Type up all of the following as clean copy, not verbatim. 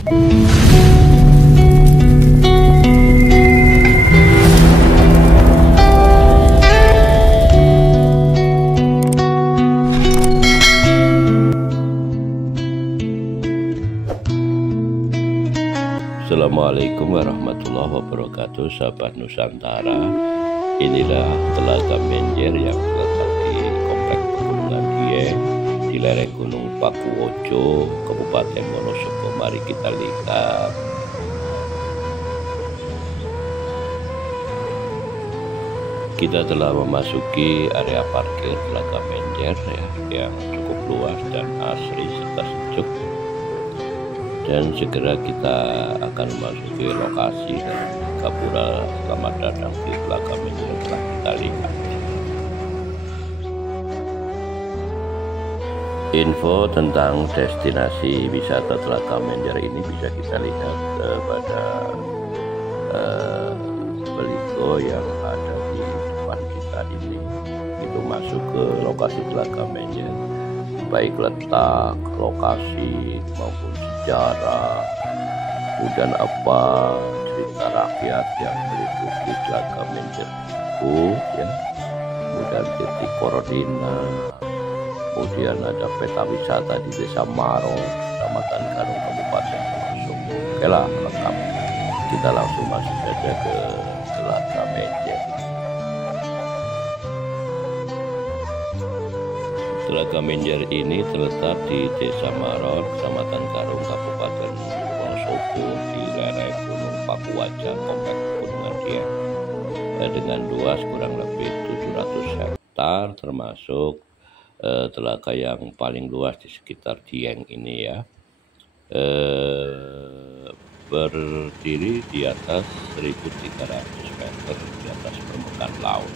Assalamualaikum warahmatullahi wabarakatuh, sahabat Nusantara. Inilah Telaga Menjer yang terletak di Komplek Pegunungan Dieng di lereng Gunung Pakuwojo, Kabupaten Wonosobo. Mari kita lihat. Kita telah memasuki area parkir Telaga Menjer yang cukup luas dan asri serta sejuk. Dan segera kita akan memasuki lokasi dan Gapura. Selamat datang di Telaga Menjer. Telah kita lihat. Info tentang destinasi wisata Telaga Menjer ini bisa kita lihat pada baliho yang ada di depan kita ini. Itu masuk ke lokasi Telaga Menjer, baik letak, lokasi maupun sejarah, kemudian apa cerita rakyat yang meliputi Telaga Menjer itu, ya. Kemudian titik koordinat, kemudian ada peta wisata di Desa Maro, Kecamatan Garung, Kabupaten Wonosobo. Oke lah, lengkap. Kita langsung masuk saja ke Telaga Menjer. Telaga Menjer ini terletak di Desa Maro, Kecamatan Garung, Kabupaten Wonosobo, di lereng Gunung Pakuwojo, Komplek Pegunungan Dieng, dengan luas kurang lebih 700 hektar, termasuk telaga yang paling luas di sekitar Dieng ini, ya. Berdiri di atas 1.300 meter di atas permukaan laut.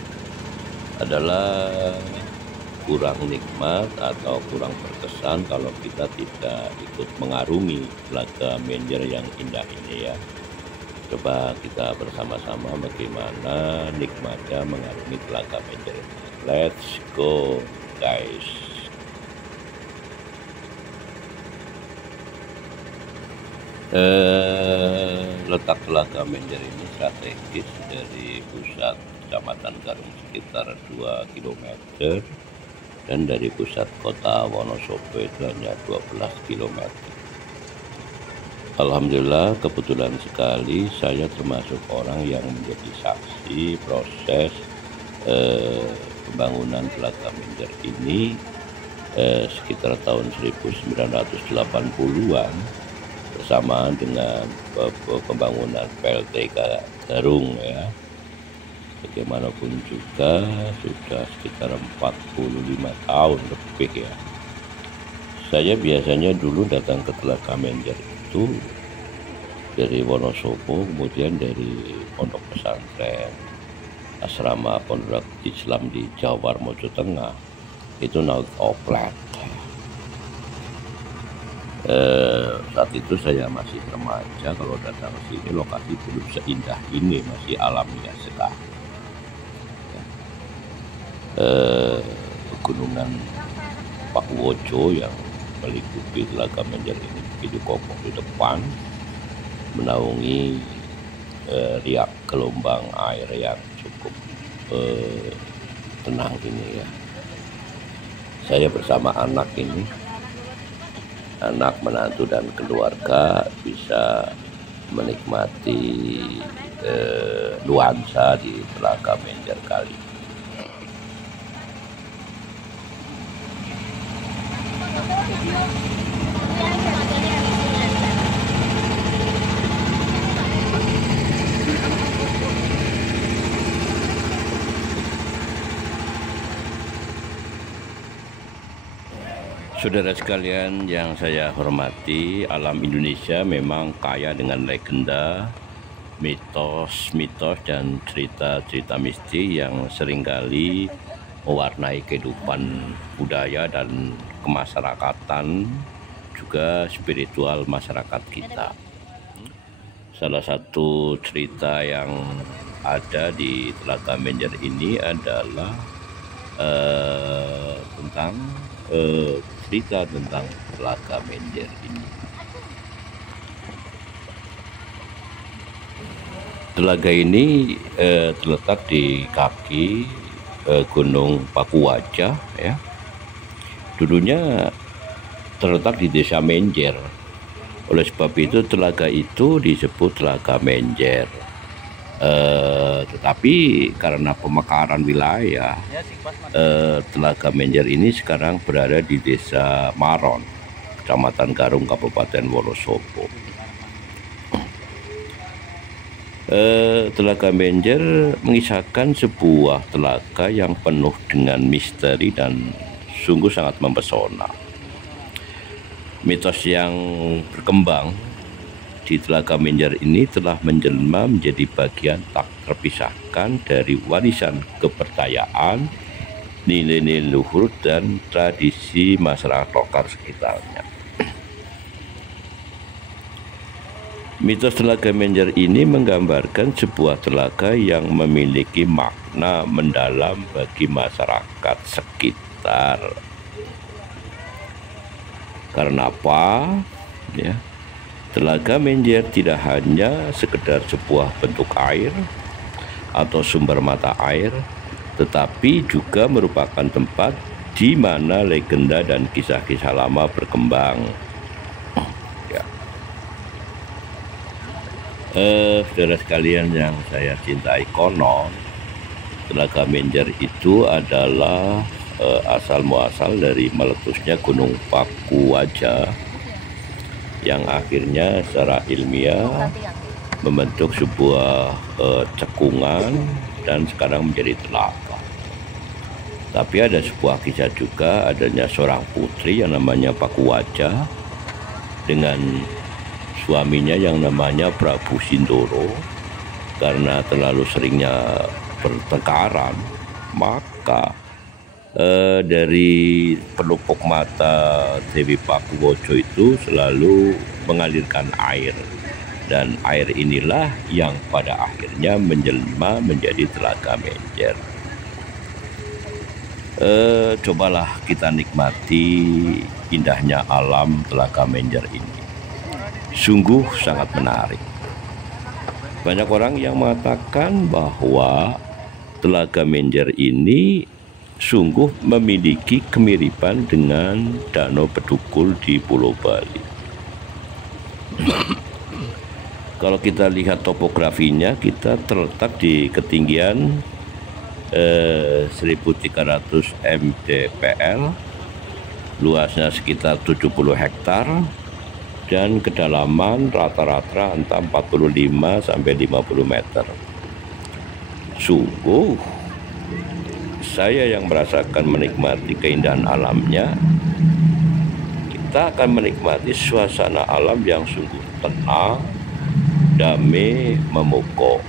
Adalah kurang nikmat atau kurang berkesan kalau kita tidak ikut mengarungi Telaga Menjer yang indah ini, ya. Coba kita bersama-sama bagaimana nikmatnya mengarungi Telaga Menjer ini. Let's go, guys. Letak Telaga Menjer ini strategis dari pusat Kecamatan Garung sekitar 2 km, dan dari pusat kota Wonosobo itu hanya 12 km. Alhamdulillah, kebetulan sekali saya termasuk orang yang menjadi saksi proses pembangunan Telaga Menjer ini sekitar tahun 1980-an bersamaan dengan pembangunan PLT Garung, ya. Bagaimanapun juga sudah sekitar 45 tahun lebih, ya. Saya biasanya dulu datang ke Telaga Menjer itu dari Wonosobo, kemudian dari pondok pesantren asrama pondok Islam di Jawar, Mojo Tengah, itu naik oplet. Saat itu saya masih remaja. Kalau datang ke sini lokasi belum seindah ini, masih alamiah sekali. Pegunungan Pakuwojo yang meliputi Telaga Menjer ini begitu kokoh di depan, menaungi riak gelombang air yang cukup tenang ini, ya. Saya bersama anak ini, anak, menantu, dan keluarga bisa menikmati nuansa di Telaga Menjer kali ini. Saudara sekalian yang saya hormati, alam Indonesia memang kaya dengan legenda, mitos-mitos, dan cerita-cerita mistis yang seringkali mewarnai kehidupan budaya dan kemasyarakatan, juga spiritual masyarakat kita. Salah satu cerita yang ada di Telaga Menjer ini adalah tentang cerita tentang Telaga Menjer ini. Telaga ini terletak di kaki Gunung Pakuwaja, ya. Dulunya terletak di Desa Menjer. Oleh sebab itu telaga itu disebut Telaga Menjer. Tetapi karena pemekaran wilayah, Telaga Menjer ini sekarang berada di Desa Maron, Kecamatan Garung, Kabupaten Wonosobo. Telaga Menjer mengisahkan sebuah telaga yang penuh dengan misteri dan sungguh sangat mempesona. Mitos yang berkembang di Telaga Menjer ini telah menjelma menjadi bagian tak terpisahkan dari warisan kepercayaan, nilai-nilai luhur, dan tradisi masyarakat lokal sekitarnya. Mitos Telaga Menjer ini menggambarkan sebuah telaga yang memiliki makna mendalam bagi masyarakat sekitar. Karena apa? Ya, Telaga Menjer tidak hanya sekedar sebuah bentuk air atau sumber mata air, tetapi juga merupakan tempat di mana legenda dan kisah-kisah lama berkembang. Ya. Saudara sekalian yang saya cintai, konon Telaga Menjer itu adalah asal muasal dari meletusnya Gunung Pakuwaja yang akhirnya secara ilmiah membentuk sebuah cekungan dan sekarang menjadi telaga. Tapi ada sebuah kisah juga adanya seorang putri yang namanya Pakuwaja dengan suaminya yang namanya Prabu Sindoro. Karena terlalu seringnya bertengkaran, maka dari pelupuk mata Dewi Pakuwojo itu selalu mengalirkan air, dan air inilah yang pada akhirnya menjelma menjadi Telaga Menjer. Cobalah kita nikmati indahnya alam Telaga Menjer ini. Sungguh sangat menarik. Banyak orang yang mengatakan bahwa Telaga Menjer ini sungguh memiliki kemiripan dengan Danau Bedugul di Pulau Bali. Kalau kita lihat topografinya, kita terletak di ketinggian 1300 mdpl, luasnya sekitar 70 hektar, dan kedalaman rata-rata antara 45 sampai 50 meter. Sungguh saya yang merasakan menikmati keindahan alamnya. Kita akan menikmati suasana alam yang sungguh tenang, damai, memukau.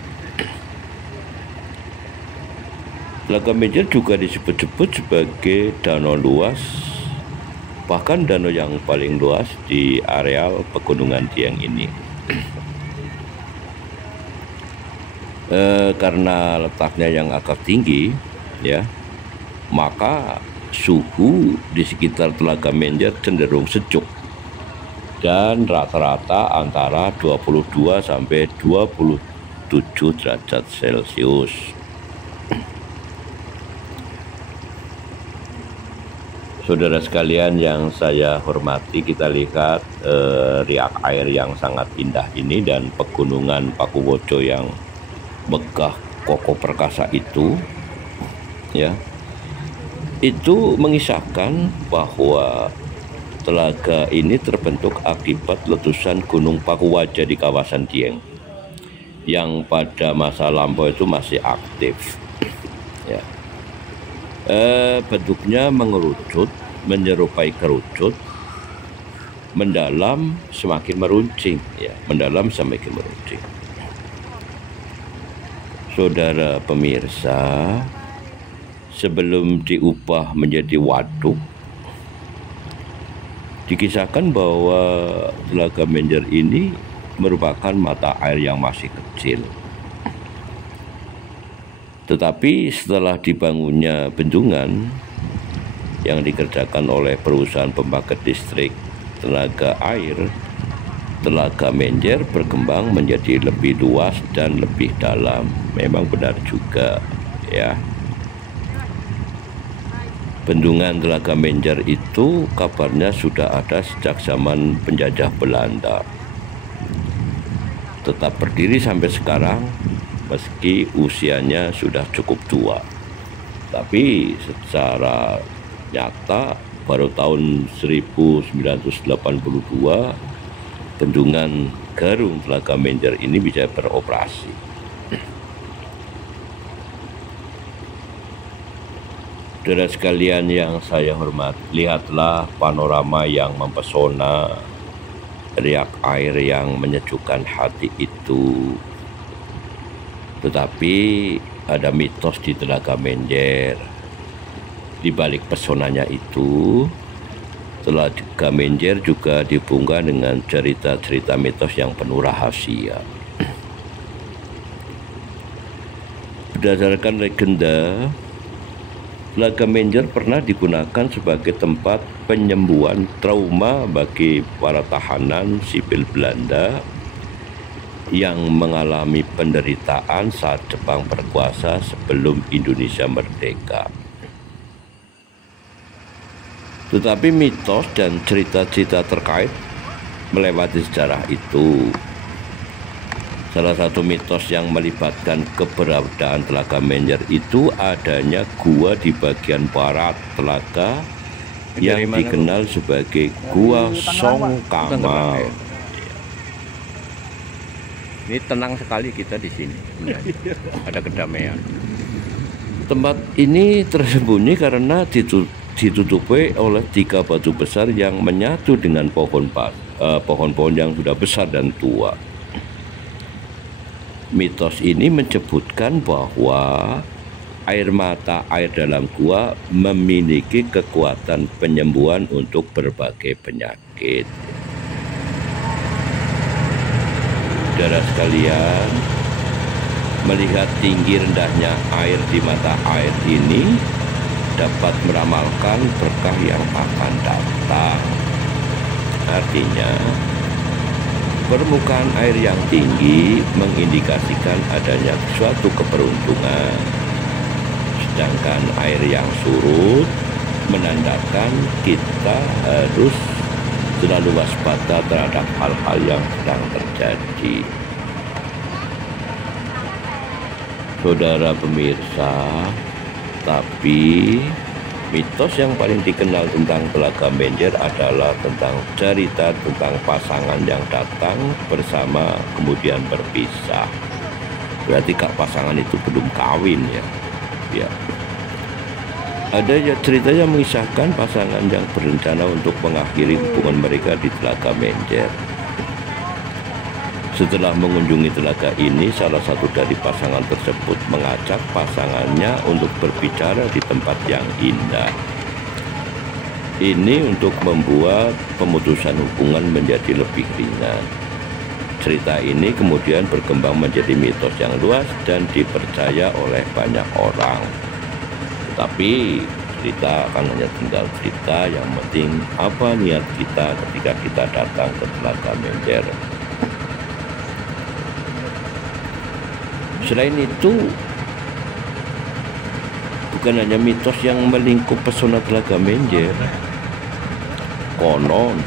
Telaga Menjer juga disebut-sebut sebagai danau luas, bahkan danau yang paling luas di areal Pegunungan Dieng ini. Karena letaknya yang agak tinggi, ya, maka suhu di sekitar Telaga Menjer cenderung sejuk dan rata-rata antara 22 sampai 27 derajat Celcius. Saudara sekalian yang saya hormati, kita lihat riak air yang sangat indah ini dan pegunungan Pakuwojo yang megah kokoh perkasa itu, ya, itu mengisahkan bahwa telaga ini terbentuk akibat letusan Gunung Pakuwaja di kawasan Dieng yang pada masa lampau itu masih aktif, ya. Bentuknya mengerucut, menyerupai kerucut, mendalam semakin meruncing, ya, mendalam semakin meruncing. Saudara pemirsa, sebelum diubah menjadi waduk, dikisahkan bahwa Telaga Menjer ini merupakan mata air yang masih kecil. Tetapi setelah dibangunnya bendungan yang dikerjakan oleh perusahaan pembangkit listrik tenaga air, Telaga Menjer berkembang menjadi lebih luas dan lebih dalam. Memang benar juga ya. Bendungan Telaga Menjer itu kabarnya sudah ada sejak zaman penjajah Belanda. Tetap berdiri sampai sekarang meski usianya sudah cukup tua. Tapi secara nyata baru tahun 1982 bendungan Garung Telaga Menjer ini bisa beroperasi. Saudara sekalian yang saya hormati, lihatlah panorama yang mempesona, riak air yang menyejukkan hati itu. Tetapi ada mitos di Telaga Menjer. Di balik pesonanya itu, Telaga Menjer juga dibungkam dengan cerita-cerita mitos yang penuh rahasia. Berdasarkan legenda, Telaga Menjer pernah digunakan sebagai tempat penyembuhan trauma bagi para tahanan sipil Belanda yang mengalami penderitaan saat Jepang berkuasa sebelum Indonesia merdeka. Tetapi mitos dan cerita-cerita terkait melewati sejarah itu. Salah satu mitos yang melibatkan keberadaan Telaga Menjer itu adanya gua di bagian barat telaga yang dikenal sebagai Gua Songkama. Ini tenang sekali kita di sini. Ada kedamaian. Tempat ini tersembunyi karena ditutupi oleh 3 batu besar yang menyatu dengan pohon-pohon yang sudah besar dan tua. Mitos ini menyebutkan bahwa air mata air dalam gua memiliki kekuatan penyembuhan untuk berbagai penyakit. Saudara sekalian, melihat tinggi rendahnya air di mata air ini dapat meramalkan berkah yang akan datang. Artinya, permukaan air yang tinggi mengindikasikan adanya suatu keberuntungan, sedangkan air yang surut menandakan kita harus selalu waspada terhadap hal-hal yang sedang terjadi. Saudara pemirsa, tapi mitos yang paling dikenal tentang Telaga Menjer adalah tentang cerita tentang pasangan yang datang bersama kemudian berpisah. Berarti pasangan itu belum kawin ya. Ada ya cerita yang mengisahkan pasangan yang berencana untuk mengakhiri hubungan mereka di Telaga Menjer. Setelah mengunjungi telaga ini, salah satu dari pasangan tersebut mengajak pasangannya untuk berbicara di tempat yang indah. Ini untuk membuat pemutusan hubungan menjadi lebih ringan. Cerita ini kemudian berkembang menjadi mitos yang luas dan dipercaya oleh banyak orang. Tetapi cerita akan hanya tinggal cerita, yang penting apa niat kita ketika kita datang ke Telaga Menjer. Selain itu, bukan hanya mitos yang melingkup pesona Telaga Menjer. Konon,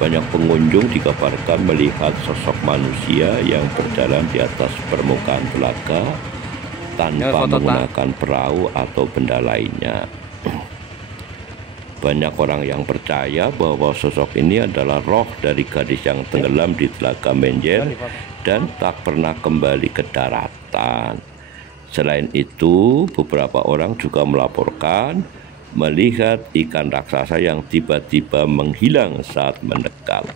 banyak pengunjung dikabarkan melihat sosok manusia yang berjalan di atas permukaan telaga tanpa menggunakan perahu atau benda lainnya. Banyak orang yang percaya bahwa sosok ini adalah roh dari gadis yang tenggelam di Telaga Menjer dan tak pernah kembali ke daratan. Selain itu, beberapa orang juga melaporkan melihat ikan raksasa yang tiba-tiba menghilang saat mendekat.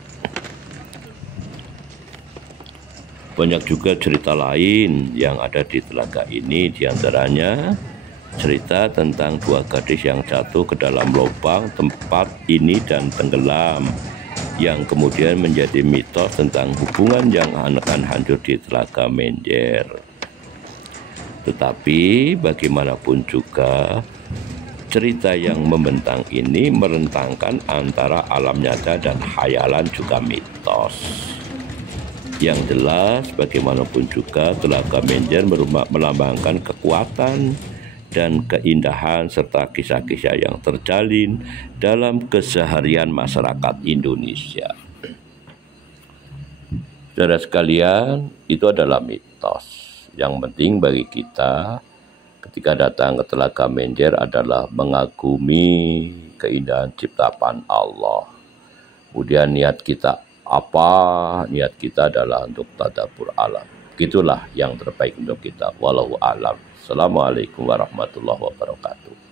Banyak juga cerita lain yang ada di telaga ini, diantaranya cerita tentang 2 gadis yang jatuh ke dalam lubang tempat ini dan tenggelam, yang kemudian menjadi mitos tentang hubungan yang akan hancur di Telaga Menjer. Tetapi bagaimanapun juga, Cerita yang membentang ini merentangkan antara alam nyata dan khayalan juga mitos. Yang jelas, bagaimanapun juga Telaga Menjer melambangkan kekuatan dan keindahan serta kisah-kisah yang terjalin dalam keseharian masyarakat Indonesia. Saudara sekalian, itu adalah mitos. Yang penting bagi kita ketika datang ke Telaga Menjer adalah mengagumi keindahan ciptaan Allah. Kemudian niat kita apa? Niat kita adalah untuk tadabbur alam. Itulah yang terbaik untuk kita. Wallahu a'lam. Assalamualaikum warahmatullahi wabarakatuh.